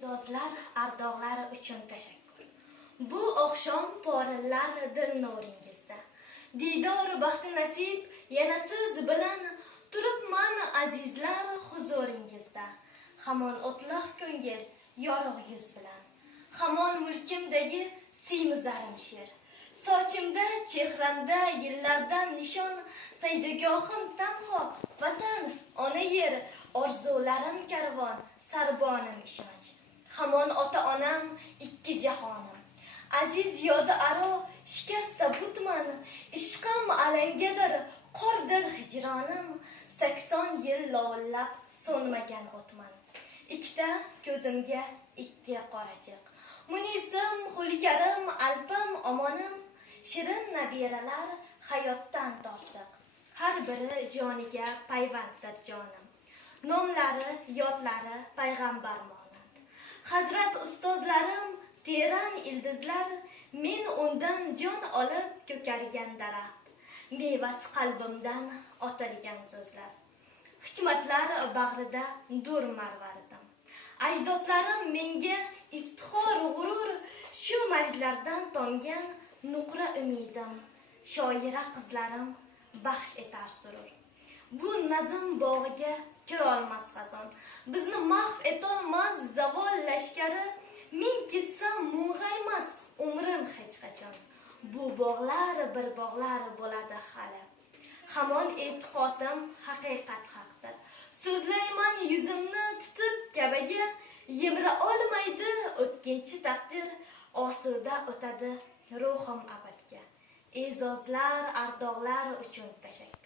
E'zozlar ardog'lari uchun tashakkur. Bu oqshom porillar dil nuringizda. Didor baxti nasib yana siz bilan turibman azizlar huzuringizda. Hamon o'tloq ko'ngil yorug' yuz bilan. Hamon mulkimdagi siymuzarim she'r. Sochimda, chehramda yillardan nishon, sajdagohim tanho, vatan, ona yer, orzularim karvon, sarbonim ishonch. Hamon ota-onam, ikki jahonim. Aziz yodi aro, shikasta butman, ishqim alangadir, qordir hijronim, 80 yil lovillab so'nmagan o'tman. Ikkita ko'zimga ikki qorachiq. Munisim, xulkarim, alpim, omonim, shirin nabiralar hayotdan tortiq. Har biri joniga payvanddir jonim. Nomlari, yodlari payg'ambar monand. Hazrat ustozlarim, teran ildizlar, men undan jon olib ko'kargan daraxt. Mevasi qalbimdan otilgan so'zlar. Hikmatlar bag'rida dur marvaridim. Ajdodlarim menga iftixor g'urur, shu majlardan tomgan nuqra umidim. Shoira qizlarim baxsh etar surur. Bu nazm bog'iga kirolmas xazon. Bizni mahv etolmas zavol lashkari. Men ketsam mung'aymas umrim hech qachon. Bu bog'lar bir bog'lar bo'ladi hali. Hamon e'tiqodim haqiqat haqdir. So'zlayman yuzimni tutib kabaga, yemira olmaydi o'tkinchi taqdir, osuda o'tadi ruhim abadga. E'zozlar, ardog'lar uchun tashakkur.